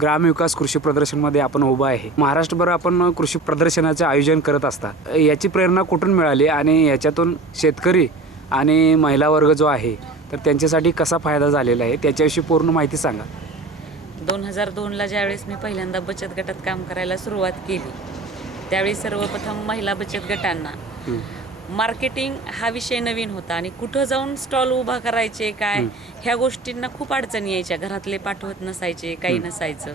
ग्रामविकास कृषी प्रदर्शनमध्ये आपण उभा आहे. महाराष्ट्रभर आपण कृषी प्रदर्शनाचे आयोजन करत असता. याची प्रेरणा कुठून मिळाली आणि याच्यातून शेतकरी आणि महिला वर्ग जो आहे तर त्यांच्यासाठी कसा फायदा झालेला आहे त्याच्याविषयी पूर्ण माहिती सांगा. दोन हजार दोनला ज्यावेळेस मी पहिल्यांदा बचत गटात काम करायला सुरुवात केली त्यावेळी सर्वप्रथम महिला बचत गटांना. मार्केटिंग हा विषय नवीन होता आणि कुठं जाऊन स्टॉल उभा करायचे काय? ह्या गोष्टींना खूप अडचणी यायच्या. घरातले पाठवत नसायचे काही नसायचं.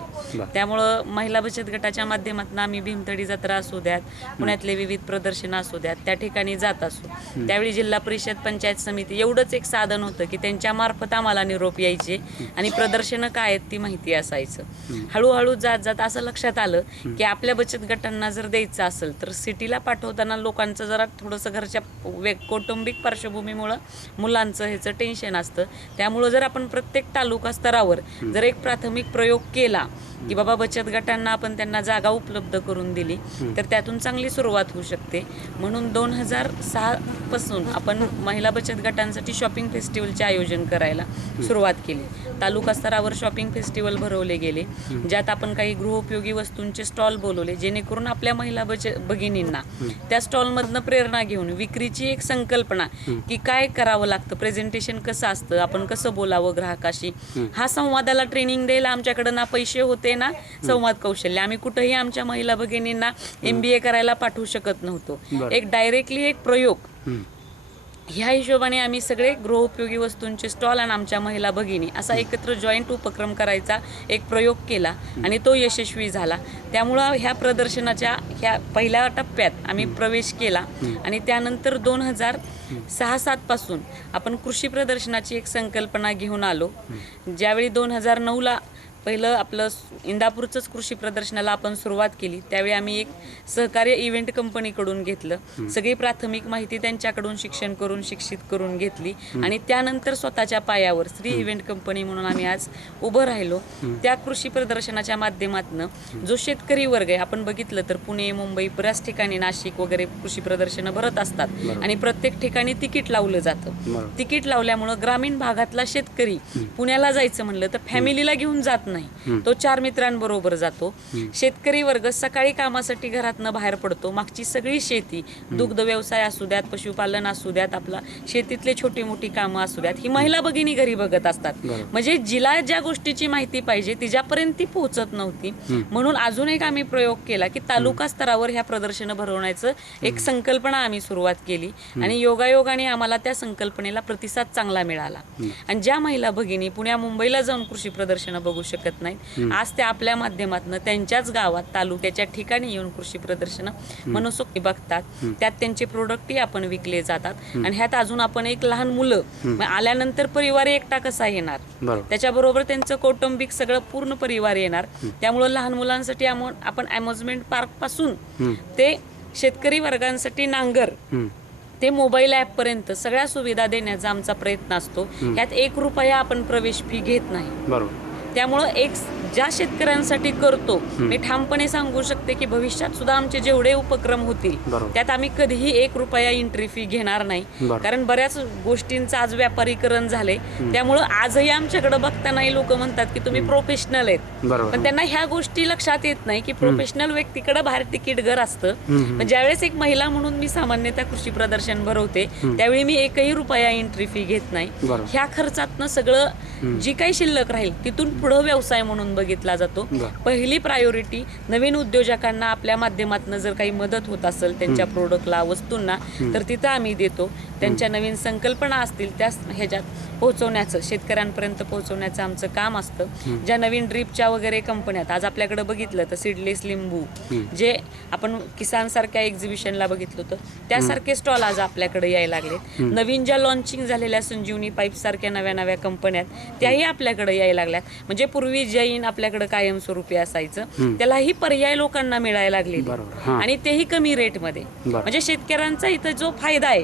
त्यामुळं महिला बचत गटाच्या माध्यमातून आम्ही भीमतडी जत्रा असू द्यात पुण्यातले विविध प्रदर्शनं असू द्यात त्या ठिकाणी जात असू. त्यावेळी जिल्हा परिषद पंचायत समिती एवढंच एक साधन होतं की त्यांच्या मार्फत आम्हाला निरोप यायचे आणि प्रदर्शनं काय आहेत ती माहिती असायचं. हळूहळू जात जात असं लक्षात आलं की आपल्या बचत गटांना जर द्यायचं असेल तर सिटीला पाठवताना लोकांचं जरा थोडंसं घरच्या कौटुंबिक पार्श्वभूमीमुळं मुलांचं ह्याचं टेन्शन असतं. त्यामुळं जर आपण प्रत्येक तालुका स्तरावर जर एक प्राथमिक प्रयोग केला की बाबा बचत गटांना आपण त्यांना जागा उपलब्ध करून दिली तर त्यातून चांगली सुरुवात होऊ शकते. म्हणून दोन हजार सहा पासून आपण महिला बचत गटांसाठी शॉपिंग फेस्टिवलचे आयोजन करायला सुरुवात केली. तालुका स्तरावर शॉपिंग फेस्टिवल भरवले गेले ज्यात आपण काही गृहोपयोगी वस्तूंचे स्टॉल बोलवले जेणेकरून आपल्या महिला बचत भगिनींना त्या स्टॉलमधनं प्रेरणा घेऊन विक्रीची एक संकल्पना की काय करावं लागतं प्रेझेंटेशन कसं असतं आपण कसं बोलावं ग्राहकाशी. हा संवादाला ट्रेनिंग द्यायला आमच्याकडे ना पैसे होते ना संवाद कौशल्य. आम्ही कुठेही आमच्या महिला भगिनींना एम बी ए करायला पाठवू शकत नव्हतो. एक डायरेक्टली एक प्रयोग. ह्या हिशोबाने आम्ही सगळे गृहोपयोगी वस्तूंचे स्टॉल आणि आमच्या महिला भगिनी असा एकत्र जॉईंट उपक्रम करायचा एक प्रयोग केला आणि तो यशस्वी झाला. त्यामुळं ह्या प्रदर्शनाच्या ह्या पहिल्या टप्प्यात आम्ही प्रवेश केला आणि त्यानंतर दोन हजार सहा सात पासून आपण कृषी प्रदर्शनाची एक संकल्पना घेऊन आलो. ज्यावेळी दोन हजार नऊला पहिलं आपलं इंदापूरचंच कृषी प्रदर्शनाला आपण सुरुवात केली. त्यावेळी आम्ही एक सहकार्य इव्हेंट कंपनीकडून घेतलं. सगळी प्राथमिक माहिती त्यांच्याकडून शिक्षण करून शिक्षित करून घेतली. आणि त्यानंतर स्वतःच्या पायावर श्री इव्हेंट कंपनी म्हणून आम्ही आज उभं राहिलो. त्या कृषी प्रदर्शनाच्या माध्यमातून जो शेतकरी वर्ग आहे आपण बघितलं तर पुणे मुंबई बऱ्याच ठिकाणी नाशिक वगैरे कृषी प्रदर्शनं भरत असतात. आणि प्रत्येक ठिकाणी तिकीट लावलं जातं. तिकीट लावल्यामुळं ग्रामीण भागातला शेतकरी पुण्याला जायचं म्हणलं तर फॅमिलीला घेऊन जात नाही तो चार मित्रांबरोबर जातो. शेतकरी वर्ग सकाळी कामासाठी घरातनं बाहेर पडतो. मागची सगळी शेती दुग्ध व्यवसाय असू द्यात पशुपालन असू द्यात आपला शेतीतले छोटी मोठी कामं असू द्यात ही महिला भगिनी घरी बघत असतात. म्हणजे जिला ज्या गोष्टीची माहिती पाहिजे तिच्यापर्यंत ती पोहोचत नव्हती. म्हणून अजून एक आम्ही प्रयोग केला की तालुका स्तरावर ह्या प्रदर्शनं भरवण्याचं एक संकल्पना आम्ही सुरुवात केली. आणि योगायोगाने आम्हाला त्या संकल्पनेला प्रतिसाद चांगला मिळाला. आणि ज्या महिला भगिनी पुण्या मुंबईला जाऊन कृषी प्रदर्शनं बघू शकत नाहीत. आज त्या आपल्या माध्यमातून त्यांच्याच गावात तालुक्याच्या ठिकाणी येऊन कृषी प्रदर्शनं मनसोक्ती बघतात. त्यात त्यांचे प्रोडक्टही आपण विकले जातात. आणि ह्यात अजून आपण एक लहान मुलं आल्यानंतर परिवार एकटा कसा येणार? बरोबर. त्याच्याबरोबर त्यांचं कौटुंबिक सगळं पूर्ण परिवार येणार. त्यामुळं लहान मुलांसाठी आपण अम्युजमेंट पार्कपासून ते शेतकरी वर्गांसाठी नांगर. ते मोबाईल ॲप पर्यंत सगळ्या सुविधा देण्याचा आमचा प्रयत्न असतो. यात एक रुपया आपण प्रवेश फी घेत नाही. बरोबर. त्यामुळं एक ज्या शेतकऱ्यांसाठी करतो मी ठामपणे सांगू शकते की भविष्यात सुद्धा आमचे जेवढे उपक्रम होतील. त्यात आम्ही कधीही एक रुपया एंट्री फी घेणार नाही. कारण बऱ्याच गोष्टींचं आज व्यापारीकरण झाले त्यामुळं आजही आमच्याकडे बघतानाही लोक म्हणतात की तुम्ही प्रोफेशनल आहेत. पण त्यांना ह्या गोष्टी लक्षात येत नाही की प्रोफेशनल व्यक्तीकडे बाहेर तिकीट घर असतं. पण ज्यावेळेस एक महिला म्हणून मी सामान्यतः कृषी प्रदर्शन भरवते त्यावेळी मी एकही रुपया एंट्री फी घेत नाही. ह्या खर्चातनं सगळं जी काही शिल्लक राहील तिथून पुढं व्यवसाय म्हणून बघितला जातो. पहिली प्रायोरिटी नवीन उद्योजकांना आपल्या माध्यमातून जर काही मदत होत असेल त्यांच्या प्रोडक्टला वस्तूंना तर तिथं आम्ही देतो. त्यांच्या नवीन संकल्पना असतील त्या ह्याच्यात. पोहोचवण्याचं शेतकऱ्यांपर्यंत पोहोचवण्याचं आमचं काम असतं. ज्या नवीन ड्रीपच्या वगैरे कंपन्या आहेत, आज आपल्याकडे बघितलं तर सीडलेस लिंबू जे आपण किसान सारख्या एक्झिबिशनला बघितलं होतं त्यासारखे स्टॉल आज आपल्याकडे यायला लागले नवीन ज्या लॉन्चिंग झालेल्या संजीवनी पाईप सारख्या नव्या नव्या कंपन्या आहेत त्याही आपल्याकडे यायला लागल्यात. म्हणजे पूर्वी जैन आपल्याकडे कायमस्वरूपी असायचं त्यालाही पर्याय लोकांना मिळायला लागले. आणि तेही कमी रेटमध्ये. म्हणजे शेतकऱ्यांचा इथं जो फायदा आहे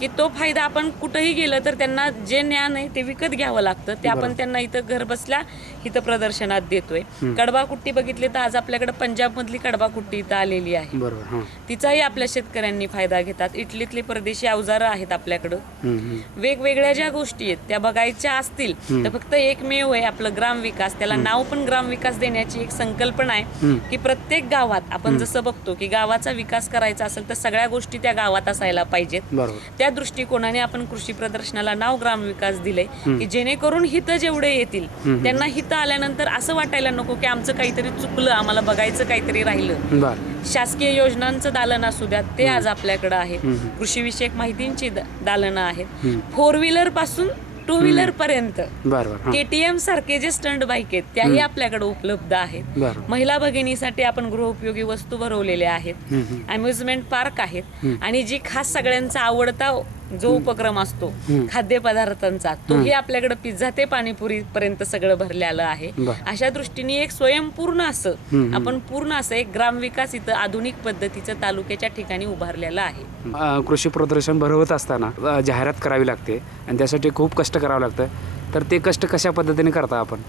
की तो फायदा आपण कुठेही गेलं तर त्यांना जे ज्ञान ज्ञान आहे ते विकत घ्यावं लागतं. ते आपण त्यांना इथं घर बसल्या इथं प्रदर्शनात देतोय. कडबा कुट्टी बघितली तर आज आपल्याकडे पंजाब मधली कडबा कुट्टी इथं आलेली आहे. हां. तिचाही आपल्या शेतकऱ्यांनी फायदा घेतात. इटलीतली परदेशी अवजारं आहेत आपल्याकडं. वेगवेगळ्या ज्या गोष्टी आहेत त्या बघायच्या असतील तर फक्त एकमेव आहे आपलं ग्राम विकास त्याला नाव पण ग्राम विकास देण्याची एक संकल्पना आहे की प्रत्येक गावात आपण जसं बघतो की गावाचा विकास करायचा असेल तर सगळ्या गोष्टी त्या गावात असायला पाहिजेत. त्या दृष्टिकोनाने आपण कृषी प्रदर्शनाला नाव ग्राम विकास दिले की जेणेकरून हित जेवढे येतील त्यांना हित आल्यानंतर असं वाटायला नको की आमचं काहीतरी चुकलं आम्हाला बघायचं काहीतरी राहिलं. शासकीय योजनांचं दालन असू द्यात ते आज आपल्याकडे आहेत कृषीविषयक माहितींची दालनं आहेत. फोर व्हीलरपासून टू व्हीलर पर्यंत. केटीएम सारखे जे स्टंट बाईक आहेत त्याही आपल्याकडे उपलब्ध आहेत. महिला भगिनीसाठी आपण गृहोपयोगी वस्तू भरवलेल्या आहेत. अम्युजमेंट पार्क आहेत. आणि जी खास सगळ्यांचा आवडता जो उपक्रम असतो खाद्यपदार्थांचा तोही आपल्याकडे पिझ्झा ते पाणीपुरी पर्यंत सगळं भरलेलं आहे. अशा दृष्टीने एक स्वयंपूर्ण असं आपण पूर्ण असं एक ग्रामविकास इथं आधुनिक पद्धतीचं तालुक्याच्या ठिकाणी उभारलेलं आहे. कृषी प्रदर्शन भरवत असताना जाहिरात करावी लागते आणि त्यासाठी खूप कष्ट करावं लागतं. तर ते कष्ट कशा पद्धतीने करता आपण?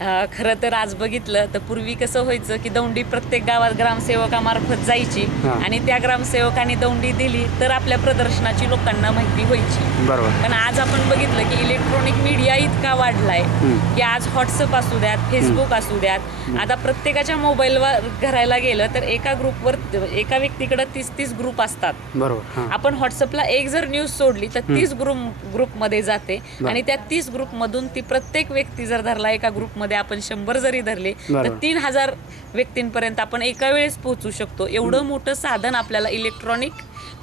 खरं तर आज बघितलं तर पूर्वी कसं व्हायचं की दौंडी प्रत्येक गावात ग्रामसेवकामार्फत जायची. आणि त्या ग्रामसेवकाने दौंडी दिली तर आपल्या प्रदर्शनाची लोकांना माहिती व्हायची. बरोबर. पण आज आपण बघितलं की इलेक्ट्रॉनिक मीडिया इतका वाढलाय. की आज व्हॉट्सअप असू द्यात फेसबुक असू द्यात आता प्रत्येकाच्या मोबाईलवर घरायला गेलं तर एका ग्रुपवर एका व्यक्तीकडे तीस तीस ग्रुप असतात. बरोबर आपण व्हॉट्सअपला एक जर न्यूज सोडली तर तीस ग्रुप ग्रुपमध्ये जाते. आणि त्या तीस ग्रुपमधून ती प्रत्येक व्यक्ती जर धरला एका ग्रुपमध्ये आपण शंभर जरी धरले तर बरोबर. तीन हजार व्यक्तींपर्यंत आपण एका वेळेस पोहोचू शकतो. एवढं मोठं साधन आपल्याला इलेक्ट्रॉनिक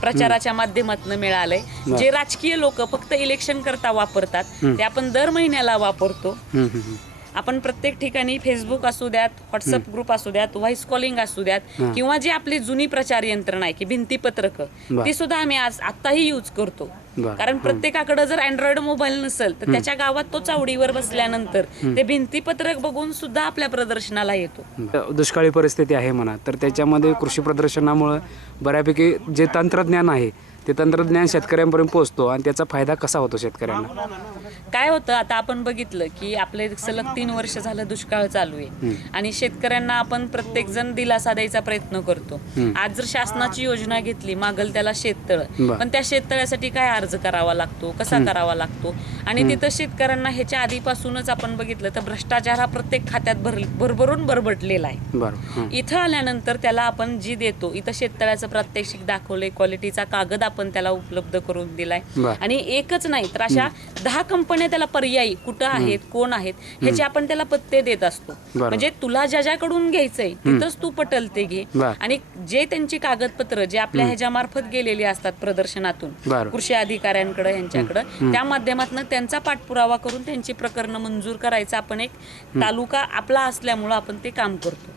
प्रचाराच्या माध्यमातून मिळालंय. जे राजकीय लोक फक्त इलेक्शन करता वापरतात ते आपण दर महिन्याला वापरतो. हम्म, हम्म, हम्म. आपण प्रत्येक ठिकाणी फेसबुक असू द्यात व्हॉट्सअप ग्रुप असू द्यात व्हॉइस कॉलिंग असू द्यात किंवा जी आपली जुनी प्रचार यंत्रणा आहे की भिंतीपत्रक बर. ती सुद्धा आम्ही आज आताही यूज करतो. कारण प्रत्येकाकडे जर अँड्रॉइड मोबाईल नसेल तर त्याच्या गावात तो चावडीवर बसल्यानंतर ते भिंतीपत्रक बघून सुद्धा आपल्या प्रदर्शनाला येतो. दुष्काळी परिस्थिती आहे म्हणा तर त्याच्यामध्ये कृषी प्रदर्शनामुळं बऱ्यापैकी जे तंत्रज्ञान आहे ते तंत्रज्ञान शेतकऱ्यांपर्यंत पोहोचतो आणि त्याचा फायदा कसा होतो शेतकऱ्यांना? काय होतं आता आपण बघितलं की आपले सलग तीन वर्ष झालं दुष्काळ चालू आहे. आणि शेतकऱ्यांना आपण प्रत्येक जण दिलासा द्यायचा प्रयत्न करतो. आज जर शासनाची योजना घेतली मागल त्याला शेततळ. पण त्या शेततळ्यासाठी काय अर्ज करावा लागतो? कसा करावा लागतो? आणि तिथं शेतकऱ्यांना ह्याच्या आधीपासूनच आपण बघितलं तर भ्रष्टाचार हा प्रत्येक खात्यात भर भरभरून बरबटलेला आहे. इथं आल्यानंतर त्याला आपण जी देतो इथं शेततळ्याचं प्रात्यक्षिक दाखवलंय क्वालिटीचा कागद आपण त्याला उपलब्ध करून दिलाय. बर. आणि एकच नाही तर अशा दहा कंपन्या त्याला पर्यायी कुठं आहेत कोण आहेत ह्याचे आपण त्याला पत्ते देत असतो. बरोबर. म्हणजे तुला ज्याच्याकडून घ्यायचंय तिथंच तू पटल ते घे. बर. आणि जे त्यांची कागदपत्र जे आपल्या ह्याच्यामार्फत गेलेली असतात प्रदर्शनातून बरोबर. कृषी अधिकाऱ्यांकडे यांच्याकडे त्या माध्यमातून त्यांचा पाठपुरावा करून त्यांची प्रकरणं मंजूर करायचं आपण एक तालुका आपला असल्यामुळं आपण ते काम करतो.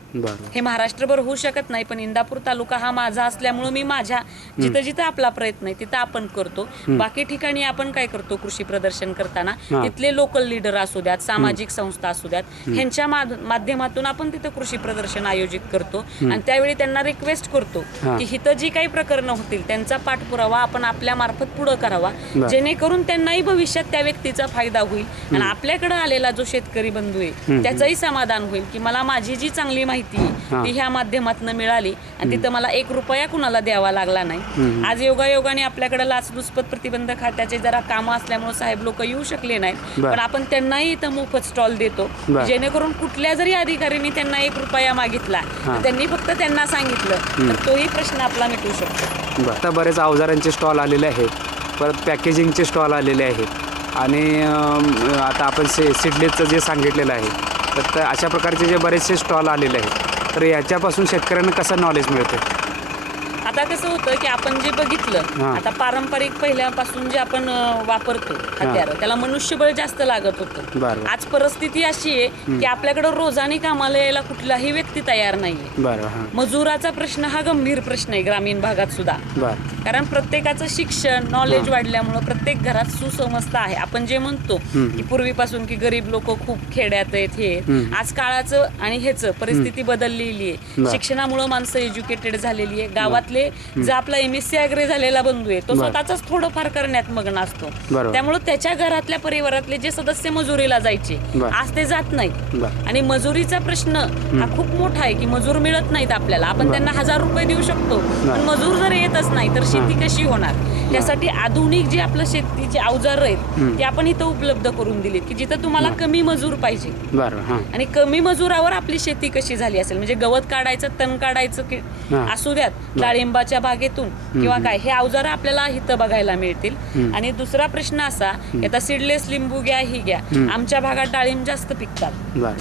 हे महाराष्ट्रभर होऊ शकत नाही पण इंदापूर तालुका हा माझा असल्यामुळं मी माझ्या जिथं जिथं आपला प्रयत्न आहे तिथं आपण करतो. बाकी ठिकाणी आपण काय करतो कृषी प्रदर्शन करताना. तिथले लोकल लीडर असू द्यात सामाजिक संस्था असू द्यात ह्यांच्या माध- माध्यमातून आपण तिथं कृषी प्रदर्शन आयोजित करतो. आणि त्यावेळी त्यांना रिक्वेस्ट करतो. की हिथं जी काही प्रकरणं होतील त्यांचा पाठपुरावा आपण आपल्या मार्फत पुढं करावा. जेणेकरून त्यांनाही भविष्यात त्या व्यक्तीचा फायदा होईल. आणि आपल्याकडे आलेला जो शेतकरी बंधू आहे त्याचंही समाधान होईल की मला माझी जी चांगली माहिती हा. ती ह्या माध्यमातून मिळाली आणि तिथं मला एक रुपया कुणाला द्यावा लागला नाही. आज योगायोगाने आपल्याकडे लाचलुचपत प्रतिबंध खात्याचे जरा कामं असल्यामुळे साहेब लोक येऊ शकले नाहीत. पण आपण त्यांनाही इथं मोफत स्टॉल देतो. जेणेकरून कुठल्या जरी अधिकाऱ्यांनी त्यांना एक रुपया मागितला त्यांनी फक्त त्यांना सांगितलं तर तोही प्रश्न आपला मिटू शकतो. आता बरेच अवजारांचे स्टॉल आलेले आहेत. परत पॅकेजिंगचे स्टॉल आलेले आहेत. आणि आता आपण से सिडलेचं जे सांगितलेलं आहे तर त्या- अशा प्रकारचे जे बरेचसे स्टॉल आलेले आहेत तर याच्यापासून शेतकऱ्यांना कसं नॉलेज मिळतं आता कसं होतं की आपण जे बघितलं हा. आता पारंपरिक पहिल्यापासून जे आपण अं, वापरतो हत्यार त्याला मनुष्यबळ जास्त लागत होतं. आज परिस्थिती अशी आहे की आपल्याकडे रोजानी कामाला यायला कुठलाही व्यक्ती तयार नाहीये. बरं हां. मजुराचा प्रश्न हा गंभीर प्रश्न आहे ग्रामीण भागात सुद्धा. बरं. कारण प्रत्येकाचं शिक्षण नॉलेज वाढल्यामुळं प्रत्येक घरात सुसमजता आहे. आपण जे म्हणतो की पूर्वीपासून की गरीब लोक खूप खेड्यात आहेत हे आहेत. आज काळाचं आणि ह्याचं परिस्थिती बदललेली आहे. बरं. शिक्षणामुळं माणसं एज्युकेटेड झालेली आहे गावातली घरातले जो आपला एम एस सी अग्रे झालेला बंधू आहे तो बरं. स्वतःच थोडंफार करण्यात मग्न असतो. त्यामुळे त्याच्या घरातल्या परिवारातले जे सदस्य मजुरीला जायचे. आज ते जात नाहीत. आणि मजुरीचा प्रश्न हा खूप मोठा आहे की मजूर मिळत नाहीत आपल्याला. आपण त्यांना हजार रुपये देऊ शकतो. पण मजूर जर येतच नाही तर शेती कशी होणार? त्यासाठी आधुनिक जे आपलं शेतीचे अवजार आहेत ते आपण इथं उपलब्ध करून दिलीत की जिथं तुम्हाला कमी मजूर पाहिजे. आणि कमी मजुरावर आपली शेती कशी झाली असेल? म्हणजे गवत काढायचं तण काढायचं. असू द्यात डाळिंबाच्या बागेतून किंवा काय हे अवजार आपल्याला इथं बघायला मिळतील. आणि दुसरा प्रश्न असा आता सीडलेस लिंबू घ्या ही घ्या. आमच्या भागात डाळिंब जास्त पिकतात.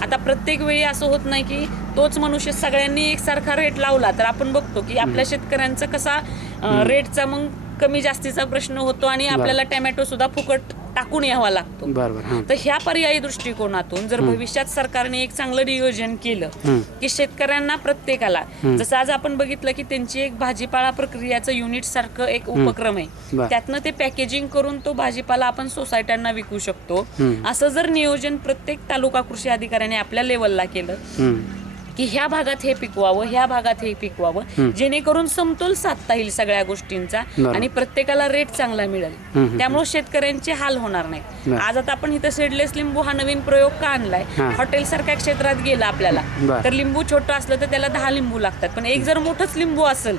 आता प्रत्येक वेळी असं होत नाही की तोच मनुष्य सगळ्यांनी एकसारखा रेट लावला तर आपण बघतो की आपल्या शेतकऱ्यांचा कसा रेटचा मग कमी जास्तीचा प्रश्न होतो आणि आपल्याला टॅमॅटो सुद्धा फुकट टाकून यावा लागतो. तर ह्या पर्यायी दृष्टिकोनातून जर भविष्यात सरकारने एक चांगलं नियोजन केलं की शेतकऱ्यांना प्रत्येकाला जसं आज आपण बघितलं की त्यांची एक भाजीपाला प्रक्रियाचं युनिट सारखं एक उपक्रम आहे. त्यातनं ते पॅकेजिंग करून तो भाजीपाला आपण सोसायट्यांना विकू शकतो. असं जर नियोजन प्रत्येक तालुका कृषी अधिकाऱ्याने आपल्या लेवलला केलं. की ह्या भागात हे पिकवावं ह्या भागात हे पिकवावं. जेणेकरून समतोल साधता येईल सगळ्या गोष्टींचा. आणि प्रत्येकाला रेट चांगला मिळेल. त्यामुळे शेतकऱ्यांचे हाल होणार नाहीत. बरं. आज आता आपण इथं सीडलेस लिंबू हा नवीन प्रयोग का आणलाय. हॉटेल सारख्या क्षेत्रात गेला आपल्याला. तर लिंबू छोटं असलं तर त्याला दहा लिंबू लागतात. पण एक जर मोठंच लिंबू असेल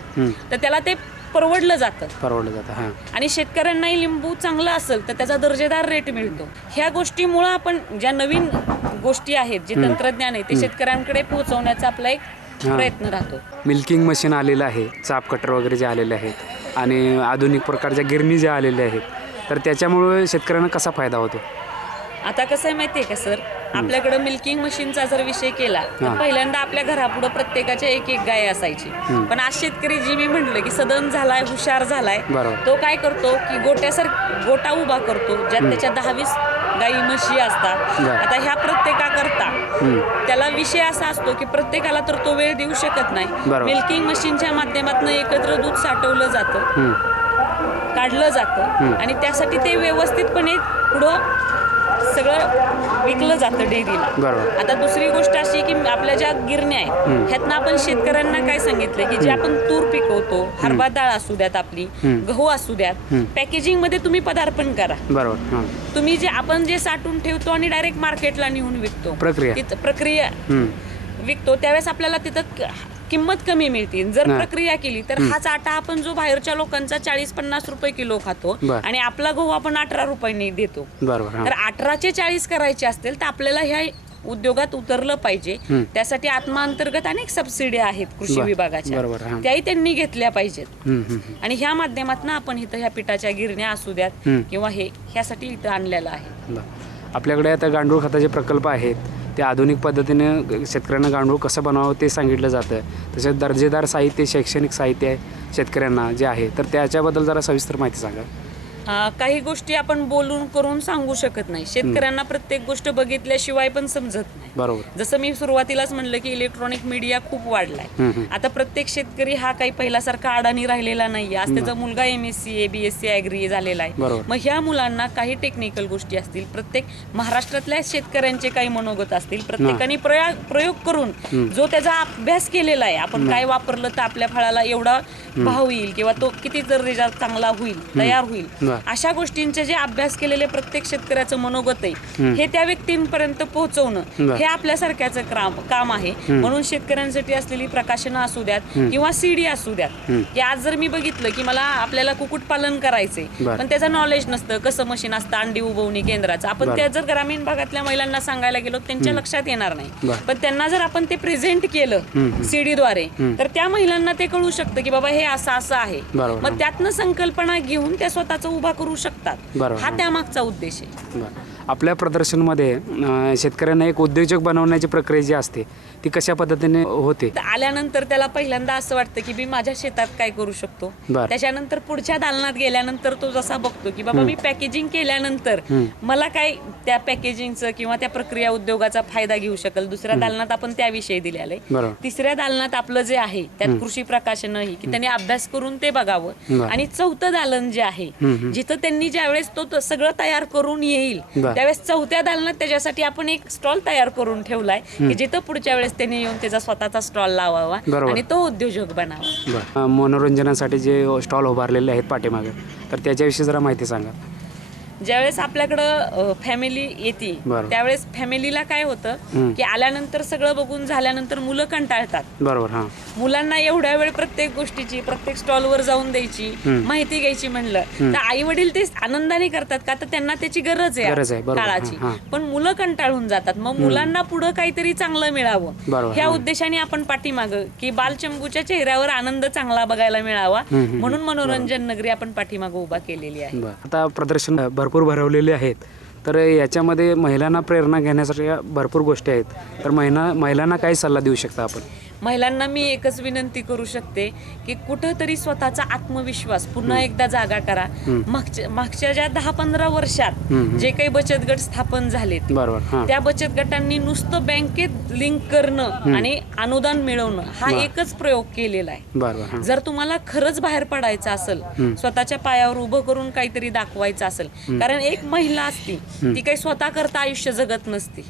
तर त्याला ते परवडलं जातं. परवडलं जातं हां. आणि शेतकऱ्यांनाही लिंबू चांगला असेल तर त्याचा दर्जेदार रेट मिळतो. ह्या गोष्टीमुळं आपण ज्या नवीन गोष्टी आहेत जे तंत्रज्ञान आहे ते शेतकऱ्यांकडे पोहोचवण्याचा आपला एक हा. प्रयत्न राहतो. मिल्किंग मशीन आलेलं आहे चाप कटर वगैरे जे आलेले आहेत आणि आधुनिक प्रकारच्या गिरणी ज्या आलेल्या आहेत तर त्याच्यामुळे शेतकऱ्यांना कसा फायदा होतो? आता कसं आहे माहितीये का सर? आपल्याकडे मिल्किंग मशीनचा जर विषय केला तर. पहिल्यांदा आपल्या घरापुढं प्रत्येकाच्या एक एक गाय असायची पण आज शेतकरी जी मी म्हटलं की सदन झालाय हुशार झालाय. तो काय करतो की गोट्यासार गोटा उभा करतो ज्यात त्याच्या दहा वीस गाई म्हशी असतात. आता ह्या प्रत्येकाकरता त्याला विषय असा असतो की प्रत्येकाला तर तो वेळ देऊ शकत नाही. मिल्किंग मशीनच्या माध्यमातून एकत्र दूध साठवलं जातं. काढलं जातं आणि त्यासाठी ते व्यवस्थितपणे पुढं सगळं विकलं जातं डेअरीला. बरोबर. आता दुसरी गोष्ट अशी की आपल्या ज्या गिरण्या आहेत ह्यातनं आपण शेतकऱ्यांना काय सांगितलं की जे आपण तूर पिकवतो हरभरा डाळ असू द्यात आपली गहू असू द्यात पॅकेजिंगमध्ये तुम्ही पदार्पण करा. बरोबर तुम्ही जे आपण जे साठवून ठेवतो आणि डायरेक्ट मार्केटला नेऊन विकतो प्रक्रिया. तिथं प्रक्रिया. विकतो त्यावेळेस आपल्याला तिथं किंमत कमी मिळते जर. प्रक्रिया केली तर हाच आटा आपण जो बाहेरच्या लोकांचा चाळीस पन्नास रुपये किलो खातो. आणि आपला गहू आपण अठरा रुपयांनी देतो तर अठराचे चाळीस करायचे असतील तर आपल्याला ह्या उद्योगात उतरलं पाहिजे त्यासाठी आत्मा अंतर्गत अनेक सबसिडी आहेत कृषी. विभागाच्या बरोबर. त्याही त्यांनी घेतल्या पाहिजेत. आणि ह्या माध्यमातून आपण इथं ह्या पिठाच्या गिरण्या असू द्यात. किंवा हे ह्यासाठी इथं आणलेलं आहे. आपल्याकडे आता गांडूळ खताचे प्रकल्प आहेत ते आधुनिक पद्धतीने शेतकऱ्यांना गांडूळ कसं बनवावं ते सांगितलं जातं. तसेच दर्जेदार साहित्य शैक्षणिक साहित्य आहे शेतकऱ्यांना जे आहे तर त्याच्याबद्दल जरा सविस्तर माहिती सांगा. काही गोष्टी आपण बोलून करून सांगू शकत नाही. शेतकऱ्यांना प्रत्येक गोष्ट बघितल्याशिवाय पण समजत नाही. बरोबर. जसं मी सुरुवातीलाच म्हणलं की इलेक्ट्रॉनिक मीडिया खूप वाढलाय. आता प्रत्येक शेतकरी हा काही पहिल्यासारखा अडाणी राहिलेला नाही आज त्याचा मुलगा M S C A B S C agri झालेला आहे. मग ह्या मुलांना काही टेक्निकल गोष्टी असतील प्रत्येक महाराष्ट्रातल्या शेतकऱ्यांचे काही मनोगत असतील प्रत्येकाने प्रयोग प्रयोग करून जो त्याचा अभ्यास केलेला आहे आपण काय वापरलं तर आपल्या फळाला एवढा भाव येईल किंवा तो किती जर रिझल्ट चांगला होईल तयार होईल. अशा गोष्टींचे जे अभ्यास केलेले प्रत्येक शेतकऱ्याचं मनोगत आहे हे त्या व्यक्तींपर्यंत पोहोचवणं. हे आपल्यासारख्याचं काम काम आहे. म्हणून शेतकऱ्यांसाठी असलेली प्रकाशनं असू द्यात किंवा सीडी असू द्यात की आज जर मी बघितलं की मला आपल्याला कुक्कुटपालन करायचंय. पण त्याचं नॉलेज नसतं कसं मशीन असतं अंडी उबवणी केंद्राचं. आपण. त्या जर ग्रामीण भागातल्या महिलांना सांगायला गेलो त्यांच्या लक्षात येणार नाही. पण त्यांना जर आपण ते प्रेझेंट केलं सीडीद्वारे तर त्या महिलांना ते कळू शकतं की बाबा हे असं असं आहे. मग त्यातनं संकल्पना घेऊन त्या स्वतःच उभा करू शकतात. हा त्यामागचा उद्देश आहे. आपल्या प्रदर्शनमध्ये शेतकऱ्यांना एक उद्योजक बनवण्याची प्रक्रिया जी असते ती कशा पद्धतीने होते? तर आल्यानंतर त्याला पहिल्यांदा असं वाटतं की मी माझ्या शेतात काय करू शकतो. त्याच्यानंतर पुढच्या दालनात गेल्यानंतर तो जसा बघतो की बाबा मी पॅकेजिंग केल्यानंतर मला काय त्या पॅकेजिंगचं किंवा त्या प्रक्रिया उद्योगाचा फायदा घेऊ शकेल? दुसऱ्या दालनात आपण त्याविषयी दिलेलं आहे तिसऱ्या दालनात आपलं जे आहे त्यात कृषी प्रकाशन ही. की त्यांनी अभ्यास करून ते बघावं. आणि चौथं दालन जे आहे जिथं त्यांनी ज्यावेळेस तो सगळं तयार करून येईल. त्यावेळेस चौथ्या दालनात त्याच्यासाठी आपण एक स्टॉल तयार करून ठेवलाय की जिथं पुढच्या वेळेस त्यांनी येऊन त्याचा स्वतःचा स्टॉल लावावा. आणि तो उद्योजक बनावा. मनोरंजनासाठी जे स्टॉल उभारलेले आहेत पाठीमागे तर त्याच्याविषयी जरा माहिती सांगा. ज्यावेळेस आपल्याकडं फॅमिली येते. त्यावेळेस फॅमिलीला काय होतं की आल्यानंतर सगळं बघून झाल्यानंतर मुलं कंटाळतात. बरोबर मुलांना एवढ्या वेळ प्रत्येक गोष्टीची प्रत्येक स्टॉलवर जाऊन द्यायची माहिती घ्यायची म्हणलं तर आई वडील ते आनंदाने करतात का? तर त्यांना त्याची गरज आहे. काळाची. पण मुलं कंटाळून जातात. मग मुलांना पुढं काहीतरी चांगलं मिळावं. ह्या. उद्देशाने आपण पाठीमाग की बालचंबूच्या चेहऱ्यावर आनंद चांगला बघायला मिळावा. म्हणून मनोरंजन नगरी आपण पाठीमाग उभा केलेली आहे. आता प्रदर्शन भरपूर भरवलेले आहेत. तर याच्यामध्ये महिलांना प्रेरणा घेण्यासाठी भरपूर गोष्टी आहेत. तर महिला महिलांना काय सल्ला देऊ शकता आपण? महिलांना मी एकच विनंती करू शकते की कुठंतरी स्वतःचा आत्मविश्वास पुन्हा एकदा जागा करा. मागच्या मागच्या ज्या दहा पंधरा वर्षात जे काही बचत गट स्थापन झालेत त्या बचत गटांनी नुसतं बँकेत लिंक करणं आणि अनुदान मिळवणं हा एकच प्रयोग केलेला आहे. जर तुम्हाला खरंच बाहेर पडायचं असेल स्वतःच्या पायावर उभं करून काहीतरी दाखवायचं असेल कारण एक महिला असती ती काही स्वतः करता आयुष्य जगत नसती.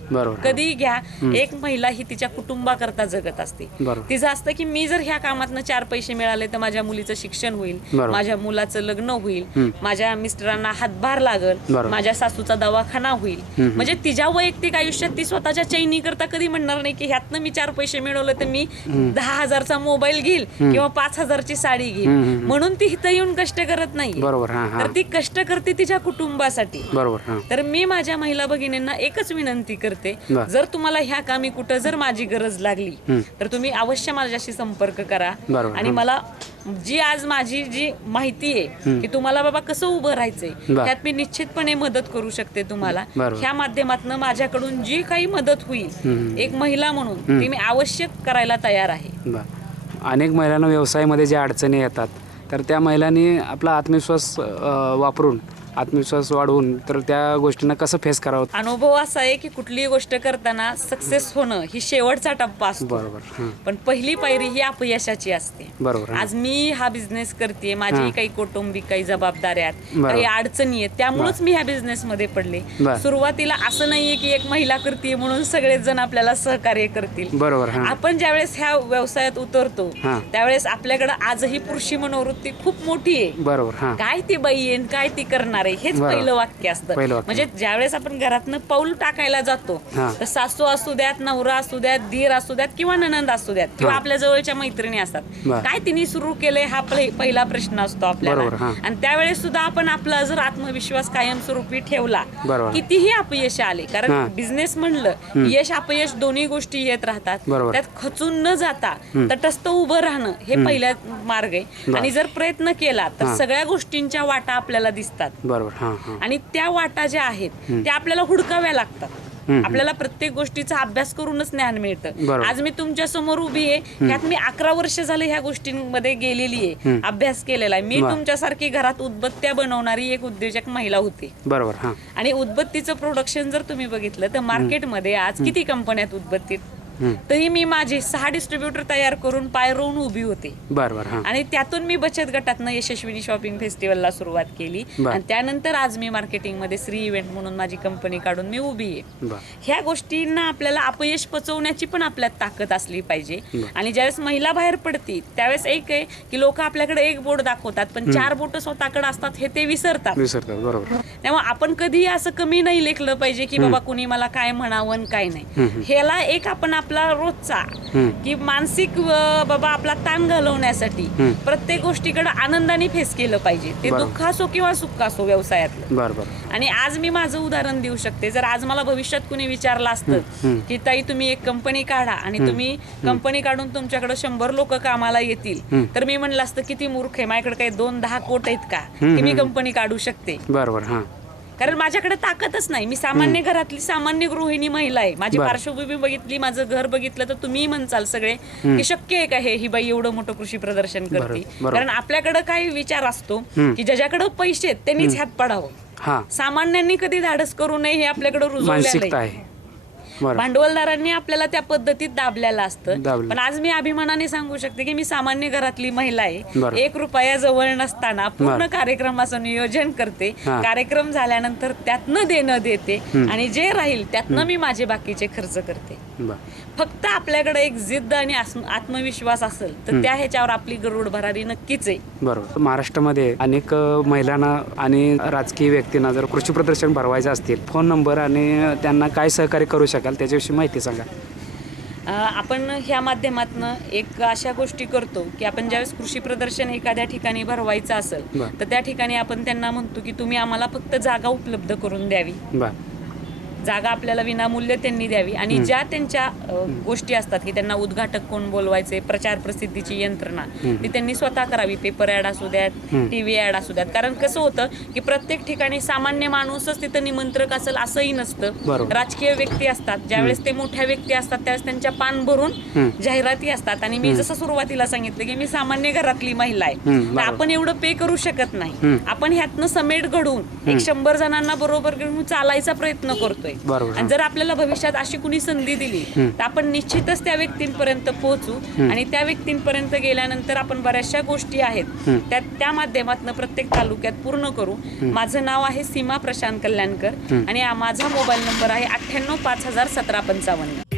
कधी घ्या एक महिला ही तिच्या कुटुंबाकरता जगत असते. तिचं असतं की मी जर ह्या कामातनं चार पैसे मिळाले तर माझ्या मुलीचं शिक्षण होईल. माझ्या मुलाचं लग्न होईल माझ्या मिस्टरांना हातभार लागल. माझ्या सासूचा दवाखाना होईल. म्हणजे तिच्या वैयक्तिक आयुष्यात ती स्वतःच्या चैनी करता कधी म्हणणार नाही की ह्यातनं मी चार पैसे मिळवले तर मी दहा हजारचा मोबाईल घेईल किंवा पाच हजारची साडी घेईल. म्हणून ती इथं येऊन कष्ट करत नाही बरोबर तर ती कष्ट करते तिच्या कुटुंबासाठी. बरोबर तर मी माझ्या महिला भगिनींना एकच विनंती करते. जर तुम्हाला ह्या कामी कुठं जर माझी गरज लागली तर तुम्ही अवश्य माझ्याशी संपर्क करा. बरोबर, आणि. मला जी आज माझी जी माहिती आहे की तुम्हाला बाबा कसं उभं राहायचंय बर. त्यात मी निश्चितपणे मदत करू शकते तुम्हाला. बरोबर. ह्या माध्यमातून माझ्याकडून जी काही मदत होईल एक महिला म्हणून ती मी आवश्यक करायला तयार आहे. बरं. अनेक महिलांना व्यवसायामध्ये ज्या अडचणी येतात तर त्या महिलांनी आपला आत्मविश्वास अं, वापरून आत्मविश्वास वाढवून तर त्या गोष्टींना कसं फेस करावं? अनुभव असा आहे की कुठलीही गोष्ट करताना सक्सेस होणं ही शेवटचा टप्पा असतो. बरोबर हां. पण पहिली पायरी ही अपयशाची असते. बरोबर हां. आज मी हा बिझनेस करते माझी. काही कौटुंबिक काही जबाबदाऱ्या आहेत बरोबर. काही अडचणी आहेत त्यामुळेच मी ह्या बिझनेस मध्ये पडले. बर. सुरुवातीला असं नाहीये की एक महिला करते म्हणून सगळेच जण आपल्याला सहकार्य करतील. बरोबर हां. आपण ज्यावेळेस ह्या व्यवसायात उतरतो हा. त्यावेळेस आपल्याकडे आजही पुरुषी मनोवृत्ती खूप मोठी आहे. बरोबर हां. काय ती बाई काय ती करणार? आहे हेच बरोबर. पहिलं वाक्य असतं पहिलं वाक्य. म्हणजे ज्यावेळेस आपण घरातनं पाऊल टाकायला जातो हा. तर सासू असू द्यात नवरा असू द्यात दीर असू द्यात किंवा ननंद असू द्यात किंवा हा. आपल्या जवळच्या मैत्रिणी असतात बर. काय तिने सुरू केलंय हा पहि- पहिला प्रश्न असतो बरोबर, आपल्याला हा. आणि त्यावेळेस सुद्धा आपण आपला जर आत्मविश्वास कायमस्वरूपी ठेवला बरोबर. कितीही अपयश आले हा. कारण बिझनेस म्हणलं यश अपयश दोन्ही गोष्टी येत राहतात बरोबर. त्यात खचून न जाता तटस्थ उभं राहणं हे पहिला मार्ग आहे बर. आणि जर प्रयत्न केला तर हा. सगळ्या गोष्टींच्या वाटा आपल्याला दिसतात बरोबर हां हां. आणि त्या वाटा ज्या आहेत त्या आपल्याला हुडकाव्या लागतात. आपल्याला प्रत्येक गोष्टीचा अभ्यास करूनच ज्ञान मिळतं. आज मी तुमच्यासमोर उभी आहे ह्यात मी अकरा वर्ष झाले ह्या गोष्टींमध्ये गेलेली आहे अभ्यास केलेला आहे. मी. तुमच्यासारखी घरात उदबत्त्या बनवणारी एक उद्योजक महिला होती. बरोबर आणि उदबत्तीचं प्रोडक्शन जर तुम्ही बघितलं तर मार्केटमध्ये आज किती कंपन्या आहेत उदबत्तीत? हम्म. तरी मी माझे सहा डिस्ट्रीब्युटर तयार करून पाय रोवून उभी होते. बरोबर हां. आणि त्यातून मी बचत गटातनं यशस्विनी शॉपिंग फेस्टिवलला सुरुवात केली. आणि त्यानंतर आज मी मार्केटिंगमध्ये श्री इव्हेंट म्हणून माझी कंपनी काढून मी उभी आहे. ह्या गोष्टींना आपल्याला अपयश पचवण्याची पण आपल्यात ताकद असली पाहिजे. आणि ज्यावेळेस महिला बाहेर पडती त्यावेळेस एक आहे की लोक आपल्याकडे एक बोट दाखवतात पण चार बोट स्वतःकडे असतात हे ते विसरतात. विसरतात बरोबर. तेव्हा आपण कधी असं कमी नाही लेखलं पाहिजे की बाबा कुणी मला काय म्हणावं काय नाही. ह्याला एक आपण आपला रोजचा. की मानसिक बाबा आपला ताण घालवण्यासाठी प्रत्येक गोष्टीकडे आनंदाने फेस केलं पाहिजे. ते. दुःख असो किंवा सुख असो व्यवसायातलं आणि आज मी माझं उदाहरण देऊ शकते. जर आज मला भविष्यात कुणी विचारलं असतं की ताई तुम्ही एक कंपनी काढा आणि तुम्ही कंपनी काढून तुमच्याकडे शंभर लोक कामाला येतील. तर मी म्हणलं असतं किती मूर्ख आहे. माझ्याकडे काही दोन दहा कोट आहेत का? की मी कंपनी काढू शकते. बरोबर हां. कारण माझ्याकडे ताकदच नाही. मी सामान्य घरातली सामान्य गृहिणी महिला आहे. माझी बरं. पार्श्वभूमी बघितली माझं घर बघितलं तर तुम्ही म्हणचाल सगळे की शक्य आहे का हे? ही बाई एवढं मोठं कृषी प्रदर्शन करते. बरोबर, बरोबर. कारण आपल्याकडे काही विचार असतो की ज्याच्याकडे पैसे आहेत त्यांनीच ह्यात पडावं. हां. सामान्यांनी कधी धाडस करू नये हे आपल्याकडे रुजवलेलं आहे. बरं. भांडवलदारांनी आपल्याला त्या पद्धतीत दाबलेलं असतं दाबलं. पण आज मी अभिमानाने सांगू शकते की मी सामान्य घरातली महिला आहे. एक रुपया जवळ नसताना पूर्ण. कार्यक्रमाचं नियोजन करते हा. कार्यक्रम झाल्यानंतर त्यातनं देणं देते आणि जे राहील त्यातनं मी माझे बाकीचे खर्च करते बर फक्त आपल्याकडे एक जिद्द आणि आस- आत्मविश्वास असेल तर त्या ह्याच्यावर आपली गरुड भरारी नक्कीच आहे. बरोबर. महाराष्ट्रामध्ये अनेक अ, महिलांना आणि राजकीय व्यक्तींना जर कृषी प्रदर्शन भरवायचं असतील फोन नंबर आणि त्यांना काय सहकार्य करू शकाल त्याच्याविषयी माहिती सांगा. अ, आपण ह्या माध्यमातनं एक अशा गोष्टी करतो की आपण ज्यावेळेस कृषी प्रदर्शन एखाद्या ठिकाणी भरवायचं असेल. तर त्या ठिकाणी आपण त्यांना म्हणतो की तुम्ही आम्हाला फक्त जागा उपलब्ध करून द्यावी. बर. जागा आपल्याला विनामूल्य त्यांनी द्यावी. आणि ज्या त्यांच्या गोष्टी असतात की त्यांना उद्घाटक कोण बोलवायचे प्रचार प्रसिद्धीची यंत्रणा ती त्यांनी स्वतः करावी. पेपर ऍड असू द्यात टीव्ही ऍड असू द्यात. कारण कसं होतं की प्रत्येक ठिकाणी सामान्य माणूसच तिथं निमंत्रक असेल असंही नसतं. राजकीय व्यक्ती असतात. ज्यावेळेस ते मोठ्या व्यक्ती असतात त्यावेळेस त्यांच्या पान भरून जाहिराती असतात. आणि मी जसं सुरुवातीला सांगितलं की मी सामान्य घरातली महिला आहे. तर. आपण एवढं पे करू शकत नाही. आपण ह्यातनं समेट घडवून एक शंभर जणांना बरोबर घेऊन चालायचा प्रयत्न करतोय. बरोबर. आणि जर आपल्याला भविष्यात अशी कुणी संधी दिली तर आपण निश्चितच त्या व्यक्तींपर्यंत पोहोचू. आणि त्या व्यक्तींपर्यंत गेल्यानंतर आपण बऱ्याचशा गोष्टी आहेत त्या त्या माध्यमातून प्रत्येक तालुक्यात पूर्ण करू. माझं नाव आहे सीमा प्रशांत कल्याणकर आणि माझा मोबाईल नंबर आहे अठ्ठ्याण्णव पाच हजार सतरा पंचावन्न.